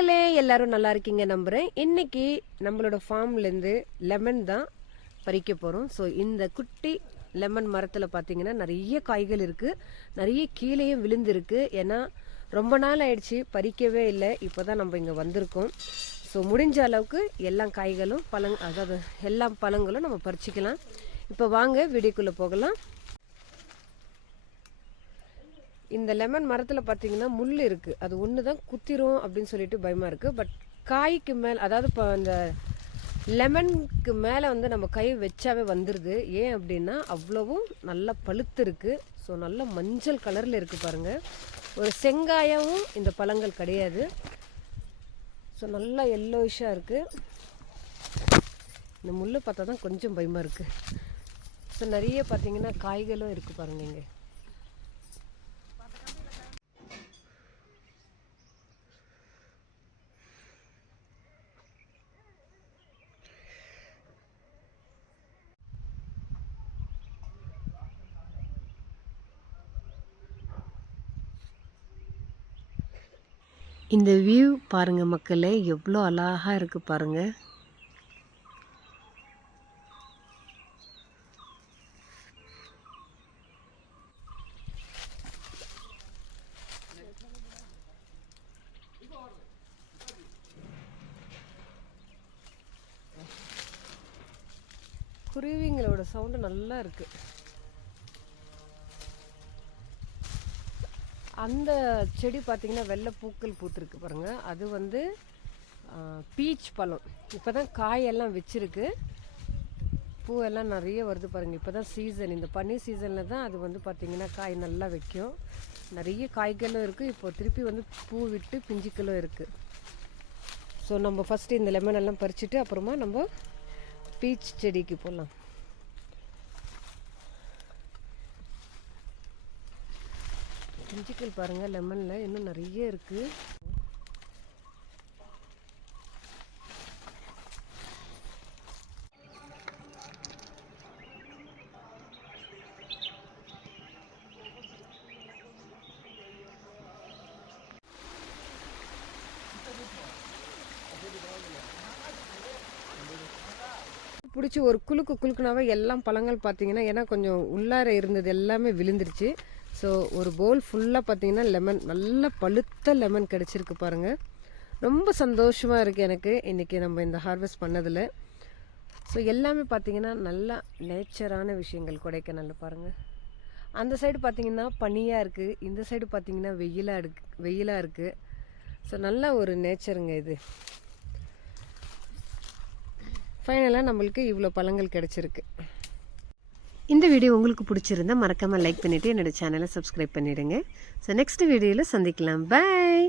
மக்களே, எல்லாரும் நல்லா இருக்கீங்க நம்புகிறேன். இன்றைக்கி நம்மளோட ஃபார்ம்லேருந்து லெமன் தான் பறிக்க போகிறோம். ஸோ இந்த குட்டி லெமன் மரத்தில் பார்த்திங்கன்னா நிறைய காய்கள் இருக்குது, நிறைய கீழேயும் விழுந்துருக்கு. ஏன்னா ரொம்ப நாள் ஆயிடுச்சு, பறிக்கவே இல்லை. இப்போ தான் நம்ம இங்கே வந்திருக்கோம். ஸோ முடிஞ்ச அளவுக்கு எல்லா காய்களும் அதாவது எல்லா பழங்களும் நம்ம பறிச்சிக்கலாம். இப்போ வாங்க வீடியோக்குள்ளே போகலாம். இந்த லெமன் மரத்தில் பார்த்தீங்கன்னா முள் இருக்குது, அது ஒன்று தான் குத்திரும் அப்படின்னு சொல்லிட்டு பயமாக இருக்குது. பட் காய்க்கு மேலே, அதாவது இப்போ இந்த லெமனுக்கு மேலே வந்து நம்ம கை வச்சாவே வந்துடுது. ஏன் அப்படின்னா அவ்வளவும் நல்லா பழுத்து இருக்குது. ஸோ நல்லா மஞ்சள் கலரில் இருக்குது பாருங்கள். ஒரு செங்காயமும் இந்த பழங்கள் கிடையாது. ஸோ நல்லா எல்லோயிஷாக இருக்குது. இந்த முள் பார்த்தா தான் கொஞ்சம் பயமாக இருக்குது. ஸோ நிறைய பார்த்தீங்கன்னா காய்களும் இருக்குது பாருங்கள். இங்கே இந்த வியூ பாருங்கள் மக்களே, எவ்வளோ அழகாக இருக்குது பாருங்கள். குருவிங்களோட சவுண்டு நல்லா இருக்குது. அந்த செடி பார்த்திங்கன்னா வெள்ளை பூக்கள் பூத்துருக்கு பாருங்கள். அது வந்து பீச் பழம். இப்போ தான் காயெல்லாம் வச்சுருக்கு, பூவெல்லாம் நிறைய வருது பாருங்கள். இப்போ தான் சீசன், இந்த பனி சீசனில் தான் அது வந்து பார்த்திங்கன்னா காய் நல்லா வைக்கும். நிறைய காய்களும் இருக்குது. இப்போ திருப்பி வந்து பூ விட்டு பிஞ்சுக்களும் இருக்குது. ஸோ நம்ம ஃபஸ்ட்டு இந்த லெமன் எல்லாம் பறிச்சுட்டு அப்புறமா நம்ம பீச் செடிக்கு போகலாம். பிஞ்சுக்கள் பாருங்கள், லெமனில் இன்னும் நிறைய இருக்குது. பிடிச்சி ஒரு குலுக்குனாவே எல்லாம் பழங்கள் பார்த்தீங்கன்னா, ஏன்னா கொஞ்சம் உள்ளார இருந்தது எல்லாமே விழுந்துருச்சு. ஸோ ஒரு பவுல் ஃபுல்லாக பார்த்தீங்கன்னா லெமன், நல்ல பழுத்த லெமன் கிடச்சிருக்கு பாருங்கள். ரொம்ப சந்தோஷமாக இருக்குது எனக்கு இன்றைக்கி நம்ம இந்த ஹார்வெஸ்ட் பண்ணதில். ஸோ எல்லாமே பார்த்திங்கன்னா நல்லா நேச்சரான விஷயங்கள். கொடைக்கானல் பாருங்கள், அந்த சைடு பார்த்திங்கன்னா பனியாக இருக்குது, இந்த சைடு பார்த்திங்கன்னா வெயிலாக இருக்குது. ஸோ நல்ல ஒரு நேச்சருங்க இது. ஃபைனலாக நம்மளுக்கு இவ்வளோ பழங்கள் கிடச்சிருக்கு. இந்த வீடியோ உங்களுக்கு பிடிச்சிருந்தா மறக்காமல் லைக் பண்ணிவிட்டு என்னோடய சேனலை சப்ஸ்கிரைப் பண்ணிவிடுங்க. ஸோ நெக்ஸ்ட் வீடியோவில் சந்திக்கலாம். பாய்.